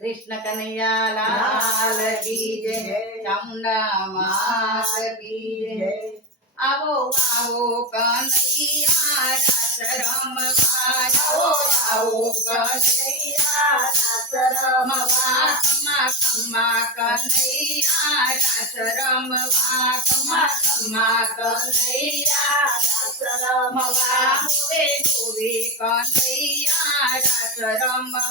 કૃષ્ણ કનૈયા લાલ કી જય, ચામુંડા માત કી જય. આવો આવો કનૈયા રાસ રમવા આવો આવો કનૈયા રાસ રમવા ખમા ખમા કનૈયા રાસ રમવા ખમા ખમા કનૈયા રાસ રમવા હોવે હોવે કનૈયા રાસ રમવા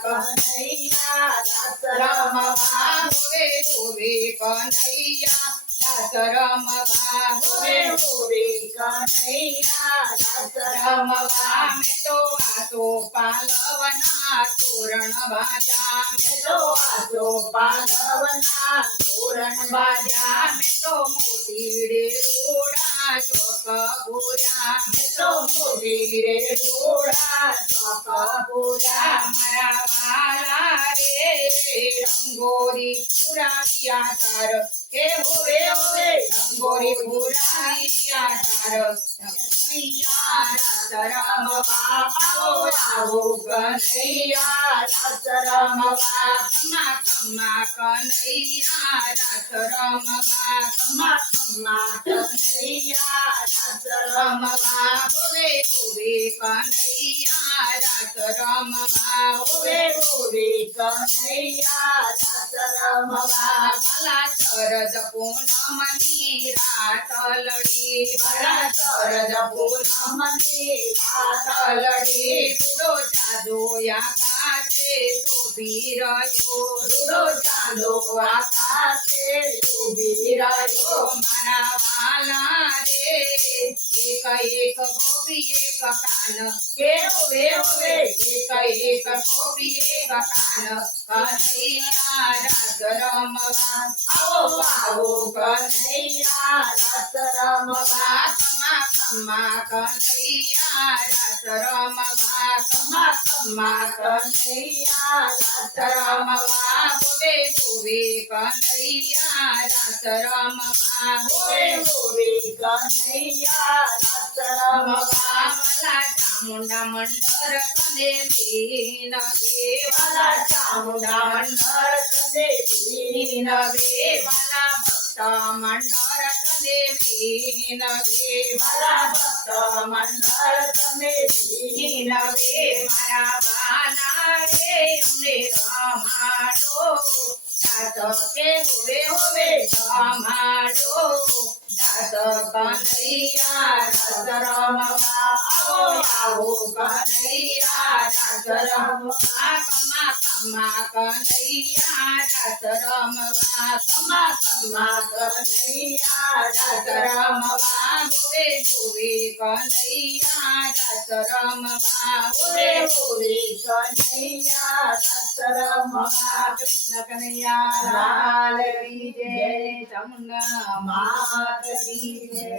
કનૈયા રમવા હોવે હોવે કનૈયા રમવા હોવે કનૈયા રાસ રમવા મેં તો આસો પાલવના તોરણ બાજા મેં તો આસો પાલવના તોરણ બાજા મેં તો મોતી રે રોડા ચોક પૂરા મેં તો મોતી રે રંગોરી પુરાવિયા તાર કે હોવે હોવે રંગોરી પુરાવિયા તાર કનૈયા રાસ રમવા આવો કનૈયા રાસ રમવા કમા કનૈયા રાસ રમવા કમા કનૈયા રાસ રમવા હોવે કનૈયા રાસ રમવા હોવે કનૈયા રાસ રમવા ભલા ચરજ પૂનમની રાત લડી ભલા ચરજ પૂનમની રાત લડી રૂડો ચાંદો આકાશે શોભી રહ્યો રૂડો ચાંદો આકાશે શોભી રહ્યો મારા વાલા રે. એક ગોપી એક કાન કે હોવે હોવે એક એક ગોપી એક કાન કનૈયા રાત રમવા આવો આવો કનૈયા રાત રમવા કમા કનૈયા રાસ રમવા કમા કમા કનૈયા રાસ રમવા હોવે હોવે કનૈયા રાસ રમવા હોવે હોવે કનૈયા રાસ કને લીન મારા ભક્ત મંડળ કને લીન મારા બાના રે અમને રમાડો દાસ કે હોવે હોવે રમાડો કનૈયા રમવા આવો આવો કનૈયા રમવા કમા કમા કનૈયા રમવા કમા કમા કનૈયા રમવા હોવે હોવે કનૈયા રમવા હોવે હોવે કનૈયા દાસ રમવા કૃષ્ણ કનૈયા લાલ કી જય ચામુંડા માત કી જય